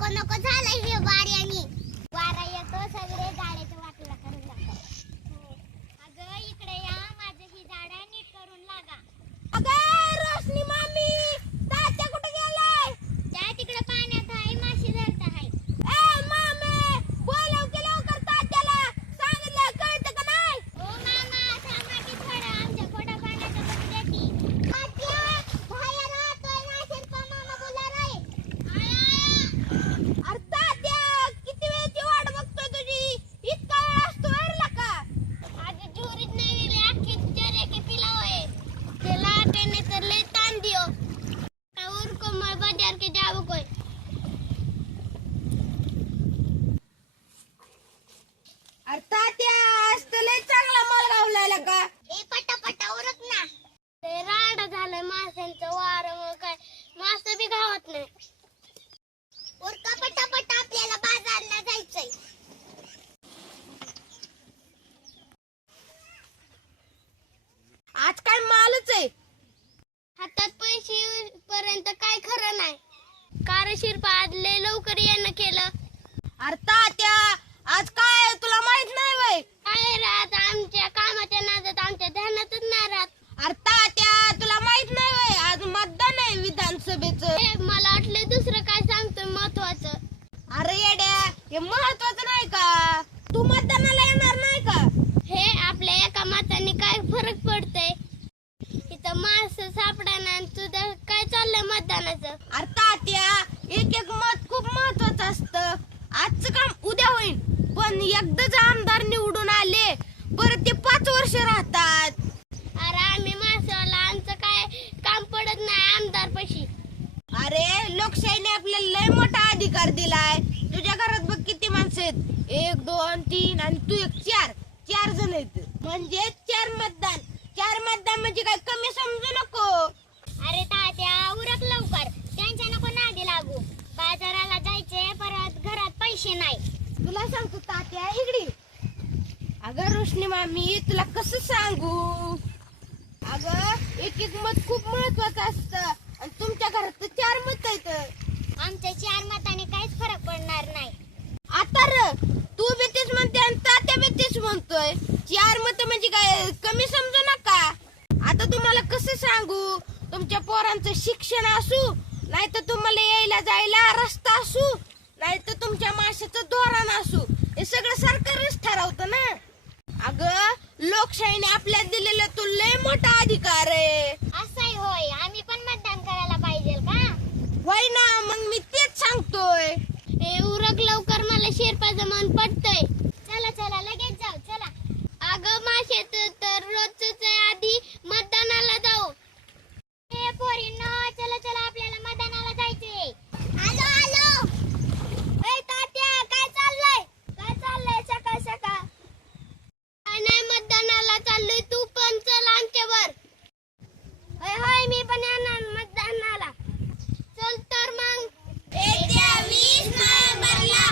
नको नको झालंय हे वाऱ्यानी. वारा येतो सगळे झाडाच्या वाटला करून टाकतात. अगं इकडे या, माझं ही झाडं नीट करून लागा. अगं रोशनी मामी, तात्या कुठे गेलाय? त्या तिकडे पाण्यात आहे, माशी धरत आहे. ए मामे, बोलव की लवकर तात्याला. सांगितलं कळतं का नाही? ओ मामा थांबा की थोडं, आमच्या पोटा पाण्याचं बघू द्या की. तात्या, बाहेर राहतोय ना शिल्पा मामा बोला रे. अरे तात्या, किती वेळची वाट बघतोय तुझी. इतका वेळ असतो वरला का? आज झोरीत नाही रे, अख्खी जरे के पिलाव है. तेला टेने तर ले तान दियो. और को मैं बाजार के जावो कोई. अरे तात्या, आज तर लय चांगला माल गावलायला का? ए पटापटा उरक ना. ते राड झालं माशांचं वार, मग काय मासे बी गावत नाही. उरका पटापट, आपल्याला बाजारला जायचंय. आज काय मालच आहे. हातात पैसे पर्यंत काय खरं नाही. कार शिरपा आज लय लवकर येणं केलं. अरे तात्या, आज काय आहे तुला माहित नाही वय? काय रे, आज आमच्या कामाच्या नादात आमच्या ध्यानातच नाही राहत. अरे तात्या, तुला माहित नाही वय? आज मतदान आहे विधानसभेचं. ए, मला वाटलं दुसरं काय सांगतोय महत्वाचं. अरे येड्या, हे महत्वाचं नाही का? तू मतदानाला येणार नाही का? हे आपल्या एका मताने काय फरक पडतंय? इथं मास सापडाना आणि तुझं काय चाललंय मतदानाचं? अरे तात्या, एक एक मत खूप महत्वाचं असतं. आजचं काम उद्या होईल, पण एकदाच आमदार निवडून आले परत ते 5 वर्ष राहतात. अरे आम्ही मासवाला, आमचं काय काम पडत नाही आमदार पशी. अरे लोकशाहीने आपल्याला लय मोठा अधिकार दिलाय. तुझ्या घरात बघ किती माणसं आहेत. 1 2 3 आणि तू एक 4 जण आहेत. म्हणजे 4 मतदान. 4 मतदान म्हणजे काय कमी समजू नको. अरे तात्या, उरक लवकर, त्यांच्या नको नादी लागू. बाजाराला जायचे, परत घरात पैसे नाही. तुला सांगतो तात्या, इकडे. अगं रोशनी मामी, तुला कसं सांगू? अगं एक एक मत खूप महत्वाचं असतं आणि तुमच्या घरात तर 4 मत आहेत. आमच्या 4 मताने काहीच फरक पडणार नाही. आता र तू बी तेच म्हणते आणि तात्या बी तेच म्हणतोय. 4 मत म्हणजे काय कमी समजू नका. आता तुम्हाला कसं सांगू? तुमच्या पोरांचं शिक्षण असू, नाही तर तुम्हाला यायला जायला रस्ता असू, नाही तर तुमच्या माशाचं धोरण असू, हे सगळं सरकारच ठरवतं ना. अगं लोकशाहीने आपल्याला दिलेला तो लय मोठा अधिकार आहे. असंही होय, आम्ही पण मतदान करायला पाहिजे का? होय ना, मग मी तेच सांगतोय. ए उरक लवकर, मला शिरपाचं मन पडतंय. चला चला लगेच जाऊ, चला. अगं माशेत तर रोजच आधी मतदानाला जाऊ. ए पोरींनो, चला चला, आपल्याला मतदानाला जायचंय. आलो आलो. ए तात्या, काय चाललंय? काय चाललंय सकाळ सकाळ? काय नाही, मतदानाला चाललोय. तू पण चल आमच्यावर. होय होय, मी पण येणार मतदानाला. चल तर मग. येत्या 20 नोव्हेंबरला